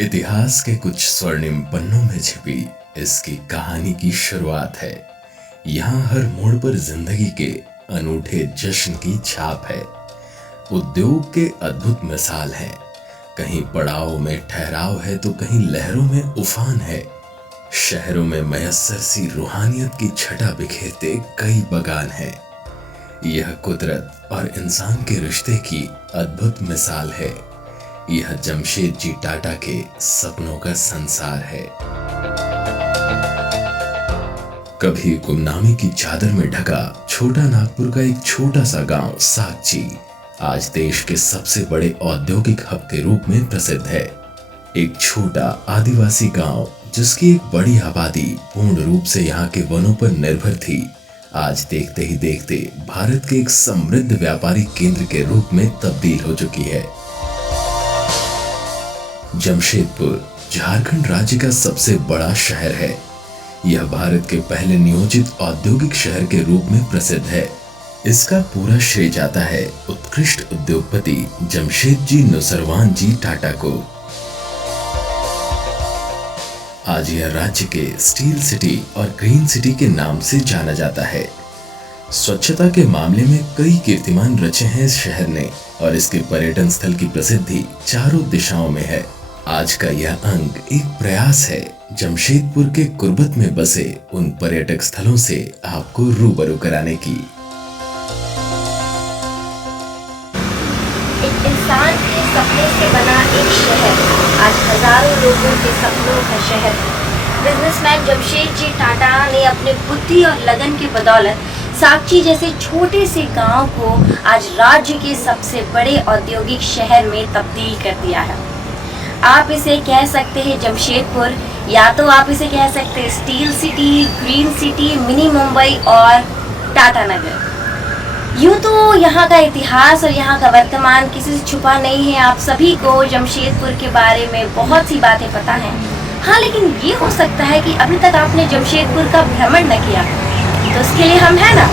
इतिहास के कुछ स्वर्णिम पन्नों में छिपी इसकी कहानी की शुरुआत है। यहाँ हर मोड़ पर जिंदगी के अनूठे जश्न की छाप है। उद्योग के अद्भुत मिसाल हैं। कहीं पड़ाव में ठहराव है तो कहीं लहरों में उफान है। शहरों में मयस्सर सी रूहानियत की छटा बिखेरते कई बगान हैं। यह कुदरत और इंसान के रिश्ते की अद्भुत मिसाल है। यह जमशेदजी टाटा के सपनों का संसार है। कभी गुमनामी की चादर में ढका छोटा नागपुर का एक छोटा सा गांव साकची आज देश के सबसे बड़े औद्योगिक हब के रूप में प्रसिद्ध है। एक छोटा आदिवासी गांव जिसकी एक बड़ी आबादी पूर्ण रूप से यहाँ के वनों पर निर्भर थी, आज देखते ही देखते भारत के एक समृद्ध व्यापारिक केंद्र के रूप में तब्दील हो चुकी है। जमशेदपुर झारखंड राज्य का सबसे बड़ा शहर है। यह भारत के पहले नियोजित औद्योगिक शहर के रूप में प्रसिद्ध है। इसका पूरा श्रेय जाता है उत्कृष्ट उद्योगपति जमशेदजी नुसरवान जी टाटा को। आज यह राज्य के स्टील सिटी और ग्रीन सिटी के नाम से जाना जाता है। स्वच्छता के मामले में कई कीर्तिमान रचे हैं इस शहर ने और इसके पर्यटन स्थल की प्रसिद्धि चारों दिशाओं में है। आज का यह अंक एक प्रयास है जमशेदपुर के कुर्बत में बसे उन पर्यटक स्थलों से आपको रूबरू कराने की। एक इंसान के सपने से बना एक शहर आज हजारों लोगों के सपनों का शहर है। बिजनेसमैन जमशेदजी टाटा ने अपने बुद्धि और लगन की बदौलत साकची जैसे छोटे से गांव को आज राज्य के सबसे बड़े औद्योगिक शहर में तब्दील कर दिया है। आप इसे कह सकते हैं जमशेदपुर, या तो आप इसे कह सकते हैं steel city, green city, mini Mumbai और टाटा नगर। यूँ तो यहाँ का इतिहास और यहाँ का वर्तमान किसी से छुपा नहीं है। आप सभी को जमशेदपुर के बारे में बहुत सी बातें पता हैं। हाँ, लेकिन ये हो सकता है कि अभी तक आपने जमशेदपुर का भ्रमण न किया, तो उसके लिए हम है ना,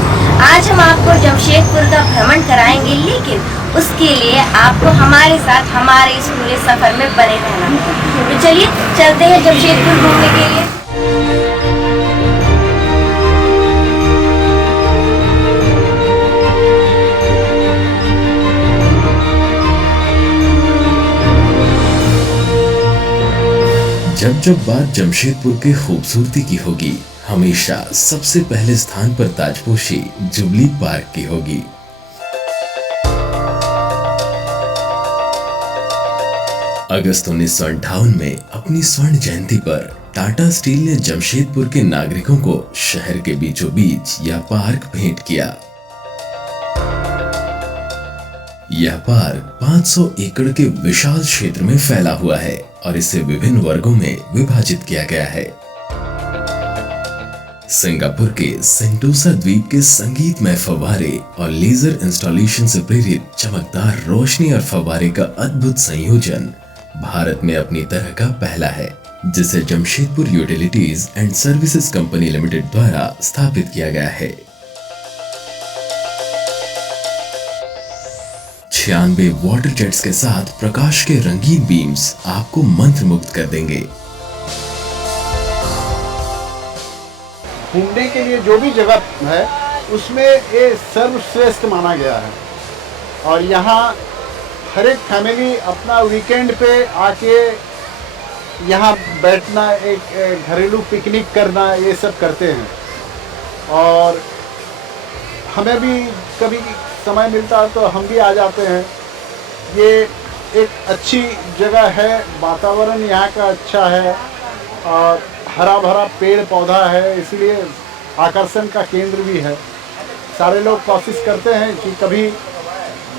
आज हम आपको जमशेदपुर का भ्रमण कराएंगे, लेकिन उसके लिए आपको हमारे साथ हमारे इस पूरे सफर में बने रहना होगा। तो चलिए चलते हैं जमशेदपुर घूमने के लिए। जब बात जमशेदपुर के खूबसूरती की होगी, हमेशा सबसे पहले स्थान पर ताजपोशी जुबली पार्क की होगी। अगस्त 1958 में अपनी स्वर्ण जयंती पर टाटा स्टील ने जमशेदपुर के नागरिकों को शहर के बीचों बीच यह पार्क भेंट किया। यह पार्क 500 एकड़ के विशाल क्षेत्र में फैला हुआ है और इसे विभिन्न वर्गों में विभाजित किया गया है। सिंगापुर के सेंटोसा द्वीप के संगीतमय फव्वारे और लेजर इंस्टॉलेशन से प्रेरित चमकदार रोशनी और फव्वारे का अद्भुत संयोजन भारत में अपनी तरह का पहला है, जिसे Jamshedpur utilities and services company limited द्वारा स्थापित किया गया है। 96 वाटर जेट्स के साथ प्रकाश के रंगीन बीम्स आपको मंत्रमुग्ध कर देंगे। घूमने के लिए जो भी जगह है उसमें ये सर्वश्रेष्ठ माना गया है और यहाँ हर एक फैमिली अपना वीकेंड पे आके यहाँ बैठना, एक घरेलू पिकनिक करना, ये सब करते हैं। और हमें भी कभी समय मिलता है तो हम भी आ जाते हैं। ये एक अच्छी जगह है, वातावरण यहाँ का अच्छा है और हरा भरा पेड़ पौधा है, इसलिए आकर्षण का केंद्र भी है। सारे लोग कोशिश करते हैं कि कभी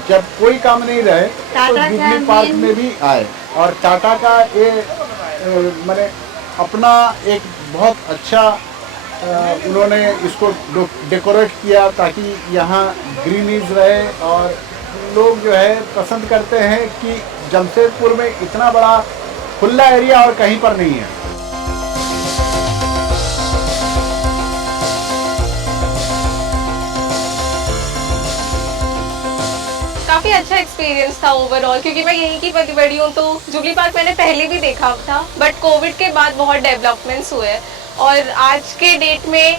जब कोई काम नहीं रहे तो जुबली पार्क में भी आए। और टाटा का ये मैंने अपना एक बहुत अच्छा उन्होंने इसको डेकोरेट किया ताकि यहाँ ग्रीनीज रहे और लोग जो है पसंद करते हैं कि जमशेदपुर में इतना बड़ा खुला एरिया और कहीं पर नहीं है। काफ़ी अच्छा एक्सपीरियंस था ओवरऑल, क्योंकि मैं यहीं की बड़ी बड़ी हूँ, तो जुबली पार्क मैंने पहले भी देखा था, बट कोविड के बाद बहुत डेवलपमेंट्स हुए हैं और आज के डेट में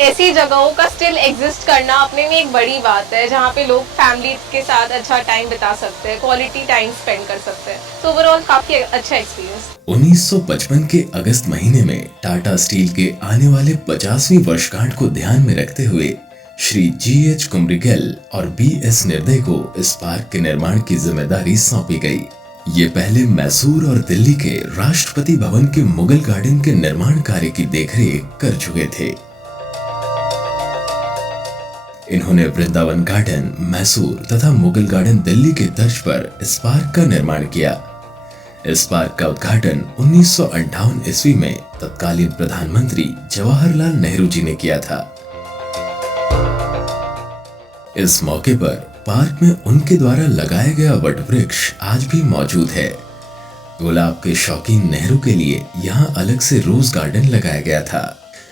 ऐसी जगहों का स्टिल एग्जिस्ट करना अपने में एक बड़ी बात है, जहाँ पे लोग फैमिली के साथ अच्छा टाइम बिता सकते हैं, क्वालिटी टाइम स्पेंड कर सकते हैं। तो ओवरऑल काफी अच्छा एक्सपीरियंस। 1955 के अगस्त महीने में टाटा स्टील के आने वाले 50वीं वर्षगांठ को ध्यान में रखते हुए श्री GH कुमरिगल और BS निर्दय को इस पार्क के निर्माण की जिम्मेदारी सौंपी गई। ये पहले मैसूर और दिल्ली के राष्ट्रपति भवन के मुगल गार्डन के निर्माण कार्य की देखरेख कर चुके थे। इन्होंने वृंदावन गार्डन मैसूर तथा मुगल गार्डन दिल्ली के तर्ज पर इस पार्क का निर्माण किया। इस पार्क का उद्घाटन 1958 ईस्वी में तत्कालीन प्रधानमंत्री जवाहरलाल नेहरू जी ने किया था। इस मौके पर पार्क में उनके द्वारा लगाया गया वट वृक्ष आज भी मौजूद है। गुलाब के शौकीन नेहरू के लिए यहाँ अलग से रोज गार्डन लगाया गया था।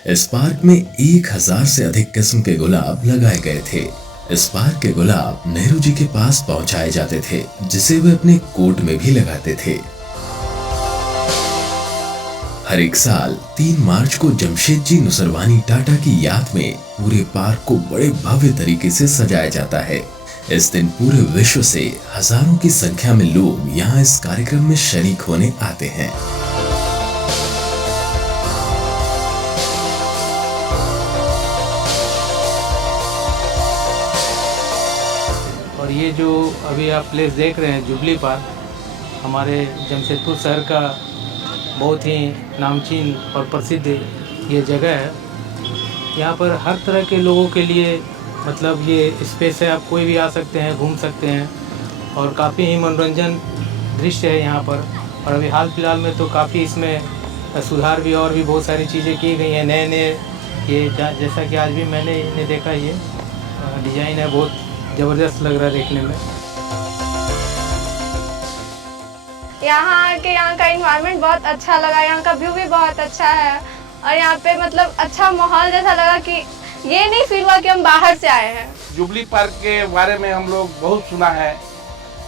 इस पार्क में 1000 से अधिक किस्म के गुलाब लगाए गए थे। इस पार्क के गुलाब नेहरू जी के पास पहुंचाए जाते थे, जिसे वे अपने कोट में भी लगाते थे। हर एक साल 3 मार्च को जमशेदजी नुसरवानी टाटा की याद में पूरे पार्क को बड़े भव्य तरीके से सजाया जाता है। इस दिन पूरे विश्व से हजारों की संख्या में लोग यहाँ इस कार्यक्रम में शरीक होने आते हैं। और ये जो अभी आप प्लेस देख रहे हैं जुबली पार्क, हमारे जमशेदपुर शहर का बहुत ही नामचीन और प्रसिद्ध ये जगह है। यहाँ पर हर तरह के लोगों के लिए मतलब ये स्पेस है, आप कोई भी आ सकते हैं, घूम सकते हैं और काफ़ी ही मनोरंजन दृश्य है यहाँ पर। और अभी हाल फिलहाल में तो काफ़ी इसमें सुधार भी और भी बहुत सारी चीज़ें की गई हैं, नए नए ये जैसा कि आज भी मैंने इन्हें देखा, ये डिज़ाइन है, बहुत ज़बरदस्त लग रहा है देखने में। यहाँ का इन्वायरमेंट बहुत अच्छा लगा, यहाँ का व्यू भी बहुत अच्छा है और यहाँ पे मतलब अच्छा माहौल जैसा लगा कि ये नहीं फील हुआ कि हम बाहर से आए हैं। जुबली पार्क के बारे में हम लोग बहुत सुना है,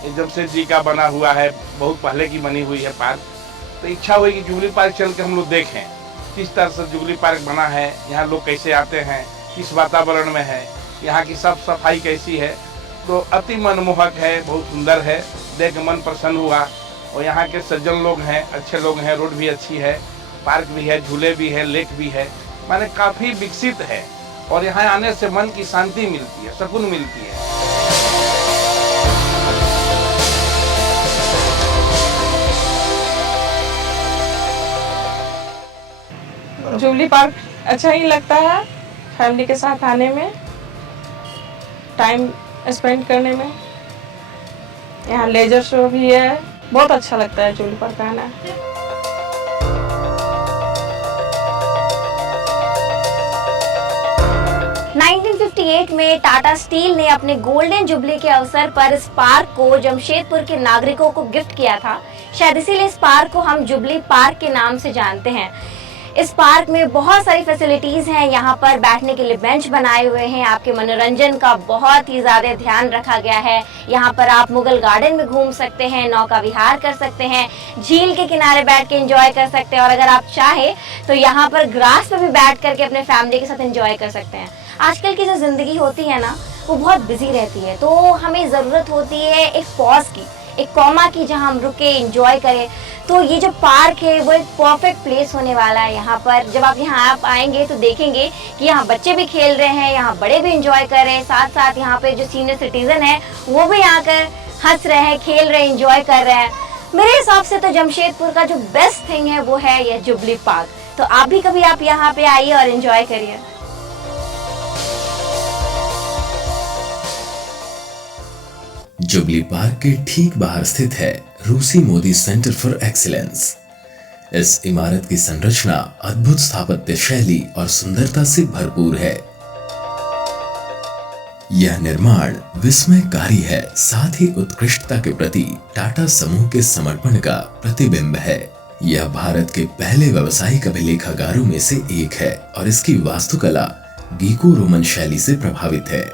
जमशेद जी का बना हुआ है, बहुत पहले की बनी हुई है पार्क। तो इच्छा हुई कि जुबली पार्क चल के हम लोग देखें किस तरह से जुबली पार्क बना है, यहाँ लोग कैसे आते हैं, किस वातावरण में है, यहाँ की साफ सफाई कैसी है। तो अति मनमोहक है, बहुत सुंदर है, देख के मन प्रसन्न हुआ। और यहाँ के सज्जन लोग हैं, अच्छे लोग हैं, रोड भी अच्छी है, पार्क भी है, झूले भी है, लेक भी है, माने काफ़ी विकसित है। और यहाँ आने से मन की शांति मिलती है, सुकून मिलती है। जुबली पार्क अच्छा ही लगता है फैमिली के साथ आने में, टाइम स्पेंड करने में। यहाँ लेजर शो भी है, बहुत अच्छा लगता है जुबली पार्क आना। 1958 में टाटा स्टील ने अपने गोल्डन जुबली के अवसर पर इस पार्क को जमशेदपुर के नागरिकों को गिफ्ट किया था। शायद इसीलिए इस पार्क को हम जुबली पार्क के नाम से जानते हैं। इस पार्क में बहुत सारी फैसिलिटीज हैं, यहाँ पर बैठने के लिए बेंच बनाए हुए हैं, आपके मनोरंजन का बहुत ही ज्यादा ध्यान रखा गया है। यहाँ पर आप मुगल गार्डन में घूम सकते हैं, नौका विहार कर सकते हैं, झील के किनारे बैठ के एंजॉय कर सकते हैं और अगर आप चाहे तो यहाँ पर ग्रास पे भी बैठ करके अपने फैमिली के साथ एंजॉय कर सकते हैं। आजकल की जो जिंदगी होती है ना, वो बहुत बिजी रहती है, तो हमें ज़रूरत होती है एक पॉज की, एक कॉमा की, जहाँ हम रुके एंजॉय करें। तो ये जो पार्क है वो एक परफेक्ट प्लेस होने वाला है। यहाँ पर जब आप आएंगे तो देखेंगे कि यहाँ बच्चे भी खेल रहे हैं, यहाँ बड़े भी एंजॉय कर रहे हैं, साथ साथ यहाँ पे जो सीनियर सिटीजन है वो भी आकर हंस रहे हैं, खेल रहे हैं, एंजॉय कर रहे हैं। मेरे हिसाब से तो जमशेदपुर का जो बेस्ट थिंग है वो है यह जुबली पार्क। तो आप भी कभी आप यहाँ पे आइए और एंजॉय करिए। जुबली पार्क के ठीक बाहर स्थित है रूसी मोदी सेंटर फॉर एक्सीलेंस। इस इमारत की संरचना अद्भुत स्थापत्य शैली और सुंदरता से भरपूर है। यह निर्माण विस्मयकारी है, साथ ही उत्कृष्टता के प्रति टाटा समूह के समर्पण का प्रतिबिंब है। यह भारत के पहले व्यावसायिक अभिलेखागारों में से एक है और इसकी वास्तुकला ग्रीको रोमन शैली से प्रभावित है।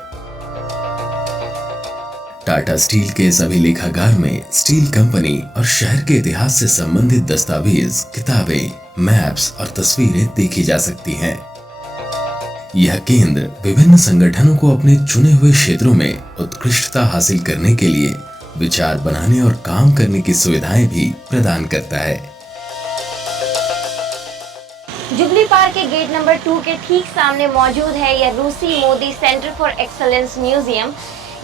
टाटा स्टील के इस अभिलेखागार में स्टील कंपनी और शहर के इतिहास से संबंधित दस्तावेज, किताबें, मैप्स और तस्वीरें देखी जा सकती हैं। यह केंद्र विभिन्न संगठनों को अपने चुने हुए क्षेत्रों में उत्कृष्टता हासिल करने के लिए विचार बनाने और काम करने की सुविधाएं भी प्रदान करता है। जुबली पार्क के गेट नंबर 2 के ठीक सामने मौजूद है यह रूसी Modi centre for excellence museum.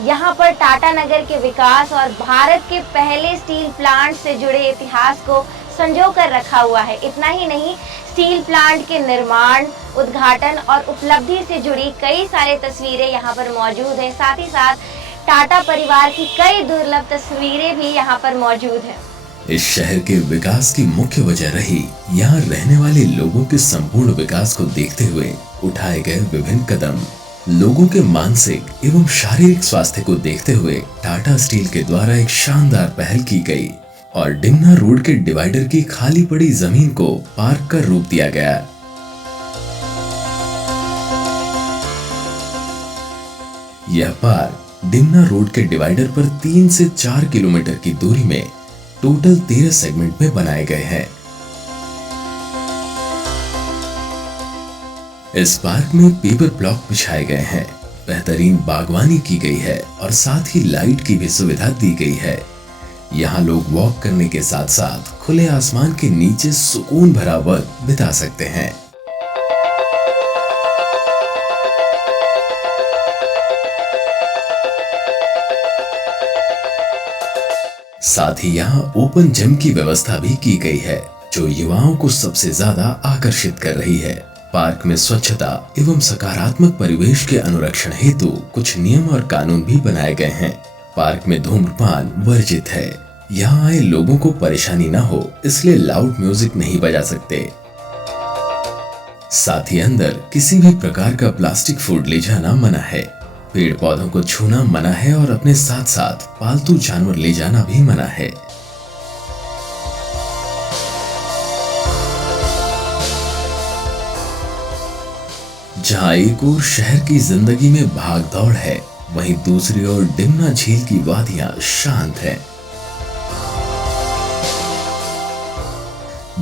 यहाँ पर टाटा नगर के विकास और भारत के पहले स्टील प्लांट से जुड़े इतिहास को संजो कर रखा हुआ है। इतना ही नहीं, स्टील प्लांट के निर्माण, उद्घाटन और उपलब्धि से जुड़ी कई सारी तस्वीरें यहाँ पर मौजूद हैं। साथ ही साथ टाटा परिवार की कई दुर्लभ तस्वीरें भी यहाँ पर मौजूद हैं। इस शहर के विकास की मुख्य वजह रही यहाँ रहने वाले लोगों के संपूर्ण विकास को देखते हुए उठाए गए विभिन्न कदम। लोगों के मानसिक एवं शारीरिक स्वास्थ्य को देखते हुए टाटा स्टील के द्वारा एक शानदार पहल की गई और डिमना रोड के डिवाइडर की खाली पड़ी जमीन को पार्क का रूप दिया गया। यह पार्क डिमना रोड के डिवाइडर पर 3 से 4 किलोमीटर की दूरी में टोटल 13 सेगमेंट में बनाए गए हैं। इस पार्क में पेपर ब्लॉक बिछाए गए हैं, बेहतरीन बागवानी की गई है और साथ ही लाइट की भी सुविधा दी गई है। यहाँ लोग वॉक करने के साथ साथ खुले आसमान के नीचे सुकून भरा वक्त बिता सकते हैं। साथ ही यहाँ ओपन जिम की व्यवस्था भी की गई है, जो युवाओं को सबसे ज्यादा आकर्षित कर रही है। पार्क में स्वच्छता एवं सकारात्मक परिवेश के अनुरक्षण हेतु कुछ नियम और कानून भी बनाए गए हैं। पार्क में धूम्रपान वर्जित है। यहाँ आए लोगों को परेशानी न हो, इसलिए लाउड म्यूजिक नहीं बजा सकते। साथ ही अंदर किसी भी प्रकार का प्लास्टिक फूड ले जाना मना है। पेड़ पौधों को छूना मना है और अपने साथ साथ पालतू जानवर ले जाना भी मना है। जहाँ एक ओर शहर की जिंदगी में भाग दौड़ है, वहीं दूसरी ओर डिमना झील की वादियां शांत है।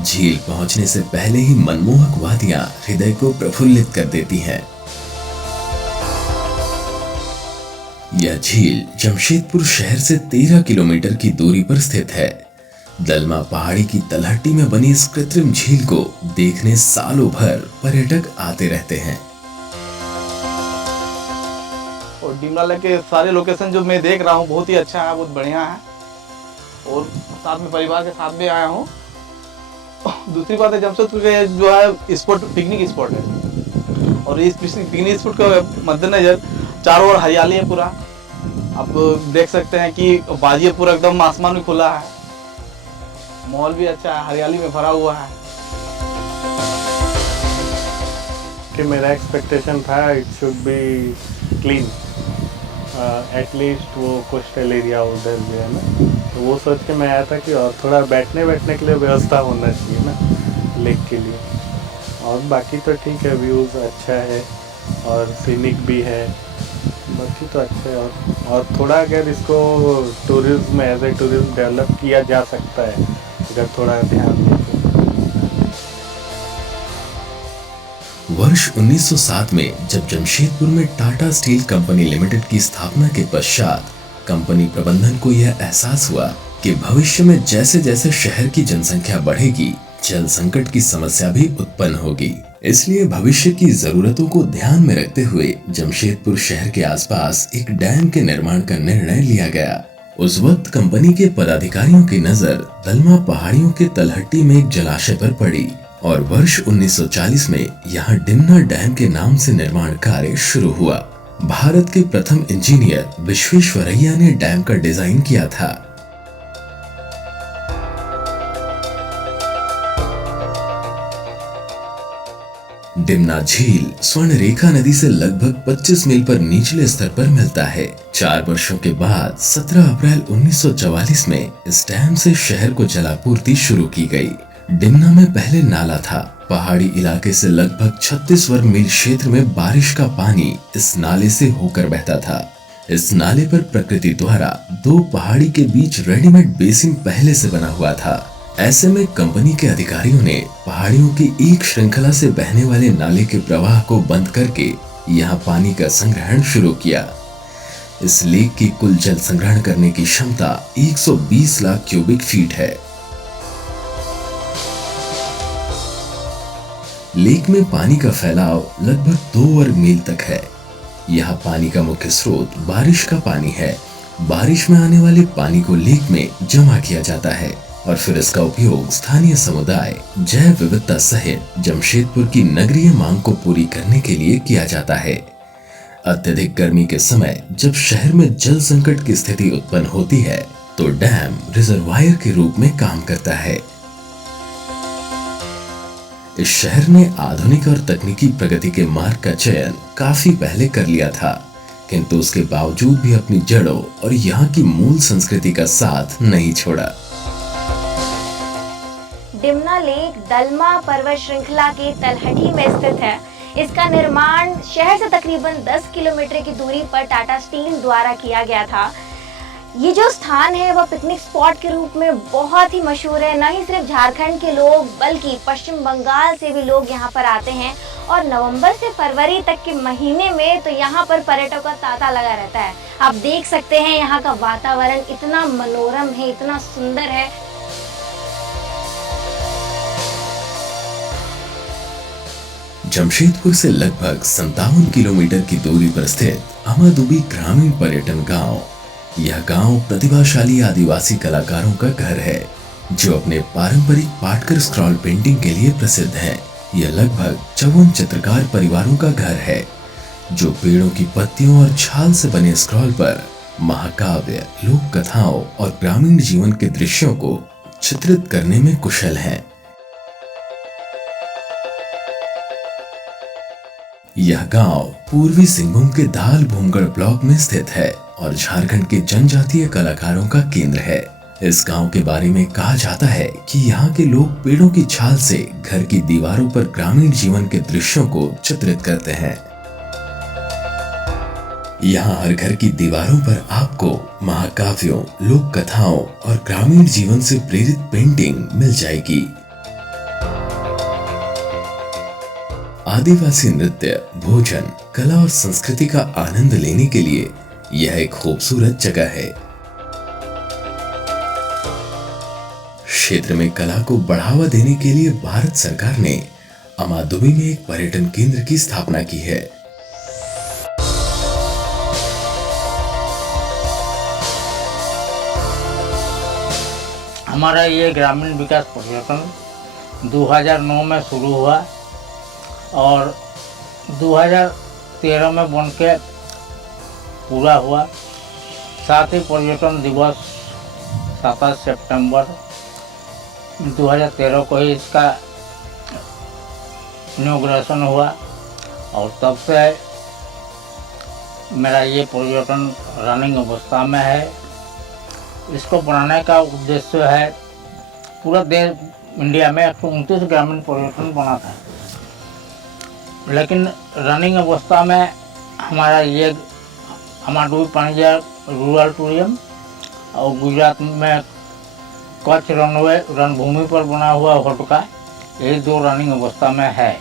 झील पहुंचने से पहले ही मनमोहक वादियां हृदय को प्रफुल्लित कर देती हैं। यह झील जमशेदपुर शहर से 13 किलोमीटर की दूरी पर स्थित है। दलमा पहाड़ी की तलहटी में बनी इस कृत्रिम झील को देखने सालों भर पर्यटक आते रहते हैं। और डिमना के सारे लोकेशन जो मैं देख रहा हूँ बहुत ही अच्छा है, बहुत बढ़िया है और साथ में परिवार के साथ भी आया हूँ। दूसरी बात है, जमशेदपुर के जो है स्पॉट पिकनिक स्पॉट है और इस पिकनिक स्पॉट के मद्देनजर चारों ओर हरियाली है पूरा। आप देख सकते हैं कि बाजी पूरा एकदम आसमान भी खुला है, माहौल भी अच्छा है, हरियाली में भरा हुआ है। कि मेरा एक्सपेक्टेशन था it should be clean, at least वो कोस्टल एरिया उधर भी है ना, तो वो सोच के मैं आया था कि और थोड़ा बैठने के लिए व्यवस्था होना चाहिए ना लेक के लिए। और बाकी तो ठीक है, व्यूज़ अच्छा है और सीनिक भी है, बाकी तो अच्छा है। और थोड़ा अगर इसको tourism as a tourism develop किया जा सकता है अगर थोड़ा ध्यान दें। वर्ष 1907 में जब जमशेदपुर में टाटा स्टील कंपनी लिमिटेड की स्थापना के पश्चात कंपनी प्रबंधन को यह एहसास हुआ कि भविष्य में जैसे जैसे शहर की जनसंख्या बढ़ेगी, जल संकट की समस्या भी उत्पन्न होगी। इसलिए भविष्य की जरूरतों को ध्यान में रखते हुए जमशेदपुर शहर के आसपास एक डैम के निर्माण का निर्णय लिया गया। उस वक्त कंपनी के पदाधिकारियों की नजर दलमा पहाड़ियों के तलहटी में एक जलाशय पर पड़ी और वर्ष 1940 में यहाँ डिमना डैम के नाम से निर्माण कार्य शुरू हुआ। भारत के प्रथम इंजीनियर विश्वेश्वरैया ने डैम का डिजाइन किया था। डिमना झील स्वर्ण रेखा नदी से लगभग 25 मील पर निचले स्तर पर मिलता है। 4 वर्षों के बाद 17 अप्रैल 1944 में इस डैम से शहर को जलापूर्ति शुरू की गई। डिमना में पहले नाला था। पहाड़ी इलाके से लगभग 36 वर्ग मील क्षेत्र में बारिश का पानी इस नाले से होकर बहता था। इस नाले पर प्रकृति द्वारा दो पहाड़ी के बीच रेडीमेड बेसिन पहले से बना हुआ था। ऐसे में कंपनी के अधिकारियों ने पहाड़ियों की एक श्रृंखला से बहने वाले नाले के प्रवाह को बंद करके यहाँ पानी का संग्रहण शुरू किया। इस लेक की कुल जल संग्रहण करने की क्षमता 120 लाख क्यूबिक फीट है। लेक में पानी का फैलाव लगभग 2 वर्ग मील तक है। यहाँ पानी का मुख्य स्रोत बारिश का पानी है। बारिश में आने वाले पानी को लेक में जमा किया जाता है और फिर इसका उपयोग स्थानीय समुदाय, जैव विविधता सहित जमशेदपुर की नगरीय मांग को पूरी करने के लिए किया जाता है। अत्यधिक गर्मी के समय जब शहर में जल संकट की स्थिति उत्पन्न होती है तो डैम रिजर्वायर के रूप में काम करता है। इस शहर ने आधुनिक और तकनीकी प्रगति के मार्ग का चयन काफी पहले कर लिया था, किंतु उसके बावजूद भी अपनी जड़ों और यहाँ की मूल संस्कृति का साथ नहीं छोड़ा। डिमना लेक दलमा पर्वत श्रृंखला के तलहटी में स्थित है। इसका निर्माण शहर से तकरीबन 10 किलोमीटर की दूरी पर टाटा स्टील द्वारा किया गया था। ये जो स्थान है वह पिकनिक स्पॉट के रूप में बहुत ही मशहूर है। न ही सिर्फ झारखंड के लोग बल्कि पश्चिम बंगाल से भी लोग यहाँ पर आते हैं और नवंबर से फरवरी तक के महीने में तो यहाँ पर पर्यटकों का तांता लगा रहता है। आप देख सकते हैं यहाँ का वातावरण इतना मनोरम है, इतना सुंदर है। जमशेदपुर से लगभग 57 किलोमीटर की दूरी पर स्थित अमादुबी ग्रामीण पर्यटन गांव। यह गांव प्रतिभाशाली आदिवासी कलाकारों का घर है जो अपने पारंपरिक पाटकर स्क्रॉल पेंटिंग के लिए प्रसिद्ध है। यह लगभग 54 चित्रकार परिवारों का घर है जो पेड़ों की पत्तियों और छाल से बने स्क्रॉल पर महाकाव्य, लोक कथाओं और ग्रामीण जीवन के दृश्यों को चित्रित करने में कुशल हैं। यह गांव पूर्वी सिंहभूम के दाल भूमगढ़ ब्लॉक में स्थित है और झारखंड के जनजातीय कलाकारों का केंद्र है। इस गांव के बारे में कहा जाता है कि यहाँ के लोग पेड़ों की छाल से घर की दीवारों पर ग्रामीण जीवन के दृश्यों को चित्रित करते हैं। यहाँ हर घर की दीवारों पर आपको महाकाव्यों, लोक कथाओं और ग्रामीण जीवन से प्रेरित पेंटिंग मिल जाएगी। आदिवासी नृत्य, भोजन, कला और संस्कृति का आनंद लेने के लिए यह एक खूबसूरत जगह है। क्षेत्र में कला को बढ़ावा देने के लिए भारत सरकार ने अमादुबी में एक पर्यटन केंद्र की स्थापना की है। हमारा ये ग्रामीण विकास पर्यटन 2009 में शुरू हुआ और 2013 में बन के पूरा हुआ। साथ ही पर्यटन दिवस 27 सितंबर 2013 को ही इसका इनॉग्रेशन हुआ और तब से मेरा ये पर्यटन रनिंग अवस्था में है। इसको बनाने का उद्देश्य है पूरा देश इंडिया में 129 ग्रामीण पर्यटन बना था, लेकिन रनिंग अवस्था में हमारा ये अमादुबी पाणिया रूरल टूरिज्म और गुजरात में कच्छ रनवे रणभूमि पर बना हुआ होटका, यही 2 रनिंग अवस्था में है।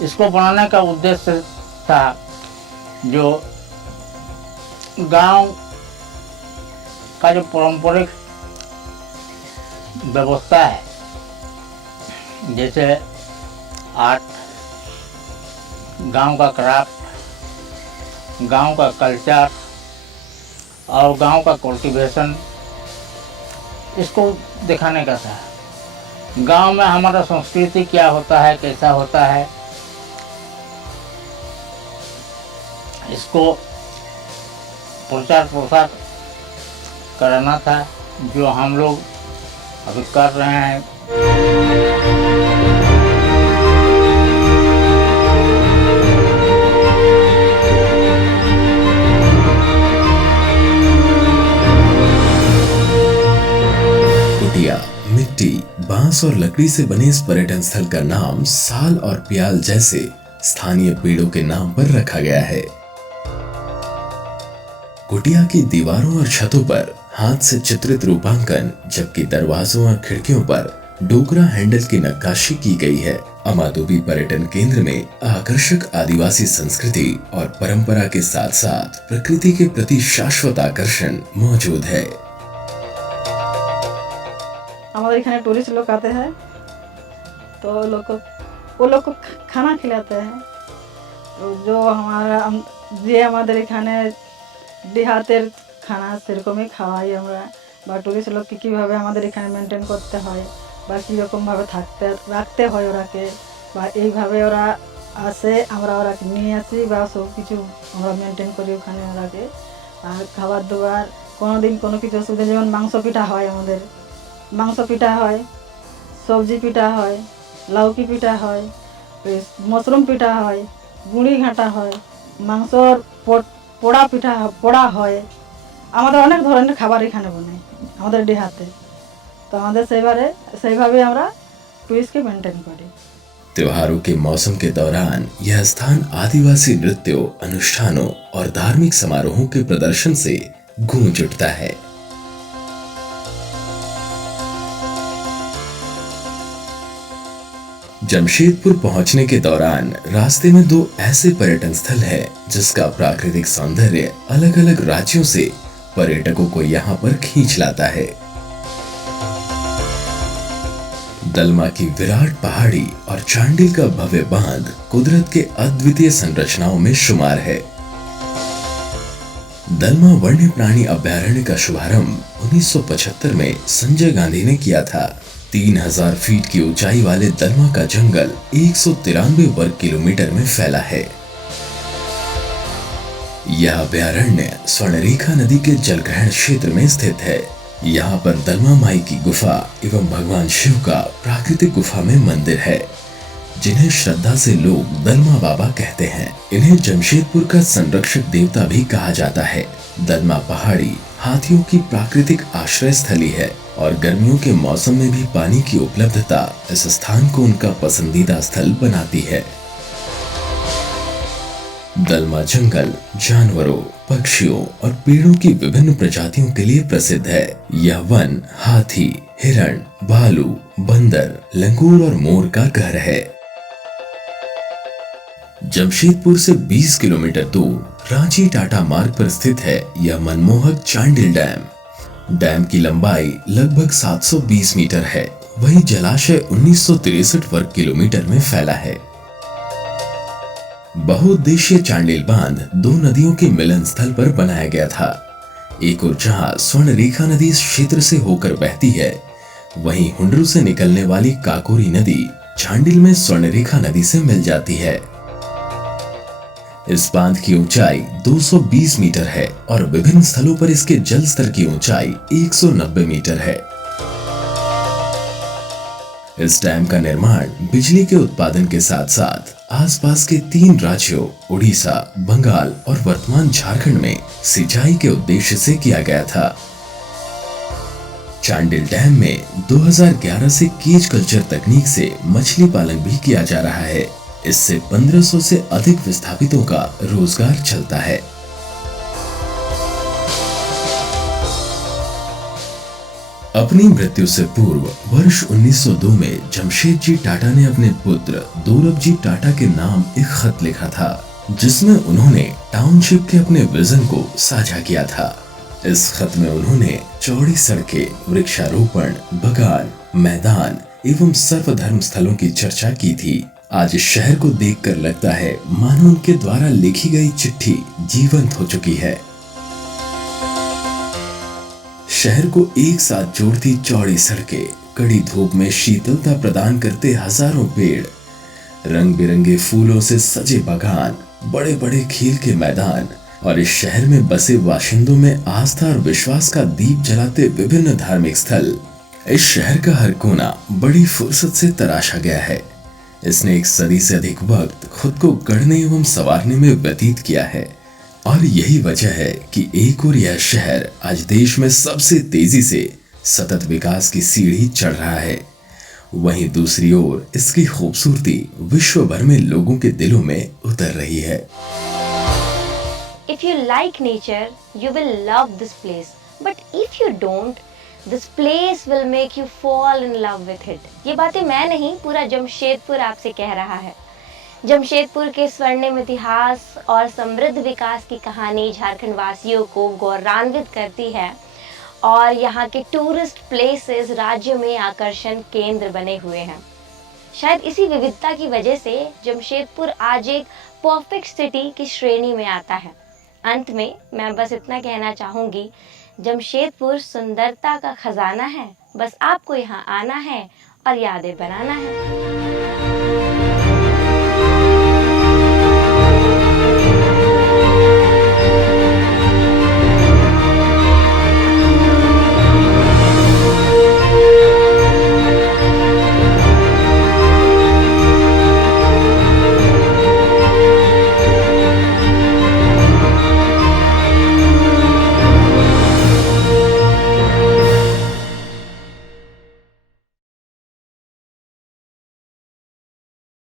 इसको बनाने का उद्देश्य था जो गांव का जो पारंपरिक व्यवस्था है, जैसे आर्ट, गांव का क्राफ्ट, गांव का कल्चर और गांव का कल्टीवेशन, इसको दिखाने का था। गांव में हमारा संस्कृति क्या होता है, कैसा होता है, इसको प्रचार प्रसार कराना था, जो हम लोग अभी कर रहे हैं। मिट्टी, बांस और लकड़ी से बने इस पर्यटन स्थल का नाम साल और प्याल जैसे स्थानीय पेड़ों के नाम पर रखा गया है। कुटिया की दीवारों और छतों पर हाथ से चित्रित रूपांकन, जबकि दरवाजों और खिड़कियों पर डोगरा हैंडल की नक्काशी की गई है। अमादोबी पर्यटन केंद्र में आकर्षक आदिवासी संस्कृति और परंपरा के साथ साथ प्रकृति के प्रति शाश्वत आकर्षण मौजूद है। हमारे एखाने टूरिस्ट लोग आते हैं तो वो लोग को खाना खिलाते हैं। तो जो हमारे एखाने देहातेर खाना सेरकमই খাওয়াই আমরা, বা টুরিস্ট লোককে কীভাবে আমাদের এখানে মেনটেন করতে হয় বা কীরকমভাবে রাখতে হয় ওরাকে, বা এইভাবে ওরা আসে আমরা ওরাকে নিয়ে আসি বা সব কিছু আমরা মেনটেন করি ওখানে ওরাকে। আর খাবার দাবার কোনো দিন কোনো কিছু অসুবিধা, যেমন মাংস পিঠা হয়, আমাদের মাংস পিঠা হয়, সবজি পিঠা হয়, লাউকি পিঠা হয়, মশরুম পিঠা হয়, গুঁড়ি ঘাঁটা হয়, মাংসর পোড়া হয়। আমাদের অনেক ধরনের খাবার এখানে বনে আমাদের ডিহাতে। তো আমাদের সেইভাবে আমরা টুরিস্टকে মেনটেन করি। त्योहारों के मौसम के दौरान यह स्थान आदिवासी नृत्यों, अनुष्ठानों और धार्मिक समारोहों के प्रदर्शन से गूंज उठता है। जमशेदपुर पहुंचने के दौरान रास्ते में 2 ऐसे पर्यटन स्थल है जिसका प्राकृतिक सौंदर्य अलग अलग राज्यों से पर्यटकों को यहाँ पर खींच लाता है। दलमा की विराट पहाड़ी और चांडिल का भव्य बांध कुदरत के अद्वितीय संरचनाओं में शुमार है। दलमा वन्य प्राणी अभयारण्य का शुभारंभ 1975 में संजय गांधी ने किया था। 3000 फीट की ऊंचाई वाले दलमा का जंगल 193 वर्ग किलोमीटर में फैला है। यह अभयारण्य स्वर्णरेखा नदी के जलग्रहण क्षेत्र में स्थित है। यहाँ पर दलमा माई की गुफा एवं भगवान शिव का प्राकृतिक गुफा में मंदिर है, जिन्हें श्रद्धा से लोग दलमा बाबा कहते हैं। इन्हें जमशेदपुर का संरक्षक देवता भी कहा जाता है। दलमा पहाड़ी हाथियों की प्राकृतिक आश्रय स्थली है और गर्मियों के मौसम में भी पानी की उपलब्धता इस स्थान को उनका पसंदीदा स्थल बनाती है। दलमा जंगल जानवरों, पक्षियों और पेड़ों की विभिन्न प्रजातियों के लिए प्रसिद्ध है। यह वन हाथी, हिरण, भालू, बंदर, लंगूर और मोर का घर है। जमशेदपुर से 20 किलोमीटर दूर रांची टाटा मार्ग पर स्थित है यह मनमोहक चांडिल डैम। डैम की लंबाई लगभग 720 मीटर है। वहीं जलाशय 1963 वर्ग किलोमीटर में फैला है। बहुउद्देशीय चांडिल बांध 2 नदियों के मिलन स्थल पर बनाया गया था। एक ओर जहां स्वर्णरेखा नदी इस क्षेत्र से होकर बहती है, वहीं हुंडरू से निकलने वाली काकोरी नदी चांडिल में स्वर्णरेखा नदी से मिल जाती है। इस बांध की ऊंचाई 220 मीटर है और विभिन्न स्थलों पर इसके जल स्तर की ऊंचाई 190 मीटर है। इस डैम का निर्माण बिजली के उत्पादन के साथ साथ आसपास के 3 राज्यों उड़ीसा, बंगाल और वर्तमान झारखंड में सिंचाई के उद्देश्य से किया गया था। चांडिल डैम में 2011 से केज कल्चर तकनीक से मछली पालन भी किया जा रहा है। इससे 1500 से अधिक विस्थापितों का रोजगार चलता है। अपनी मृत्यु से पूर्व वर्ष 1902 में जमशेद जी टाटा ने अपने पुत्र दोरब जी टाटा के नाम एक खत लिखा था, जिसमें उन्होंने टाउनशिप के अपने विजन को साझा किया था। इस खत में उन्होंने चौड़ी सड़कें, वृक्षारोपण, बगान, मैदान एवं सर्वधर्म स्थलों की चर्चा की थी। आज इस शहर को देखकर लगता है मानो उनके द्वारा लिखी गई चिट्ठी जीवंत हो चुकी है। शहर को एक साथ जोड़ती चौड़ी सड़कें, कड़ी धूप में शीतलता प्रदान करते हजारों पेड़, रंग बिरंगे फूलों से सजे बागान, बड़े बड़े खेल के मैदान और इस शहर में बसे बाशिंदों में आस्था और विश्वास का दीप जलाते विभिन्न धार्मिक स्थल। इस शहर का हर कोना बड़ी फुर्सत से तराशा गया है। इसने 1 सदी से अधिक वक्त खुद को गढ़ने एवं संवारने में व्यतीत किया है और यही वजह है कि एक ओर यह शहर आज देश में सबसे तेजी से सतत विकास की सीढ़ी चढ़ रहा है, वहीं दूसरी ओर इसकी खूबसूरती विश्व भर में लोगों के दिलों में उतर रही है। If you like nature, you will love this place. But if you don't, this place will make you fall in love with it. ये बातें मैं नहीं, पूरा जमशेदपुर आपसे कह रहा है। जमशेदपुर के स्वर्णिम इतिहास और समृद्ध विकास की कहानी झारखंड वासियों को गौरवान्वित करती है और यहाँ के टूरिस्ट प्लेसेस राज्य में आकर्षण केंद्र बने हुए हैं। शायद इसी विविधता की वजह से जमशेदपुर आज एक परफेक्ट सिटी की श्रेणी में आता है। अंत में मैं बस इतना कहना चाहूँगी, जमशेदपुर सुंदरता का खजाना है, बस आपको यहाँ आना है और यादें बनाना है।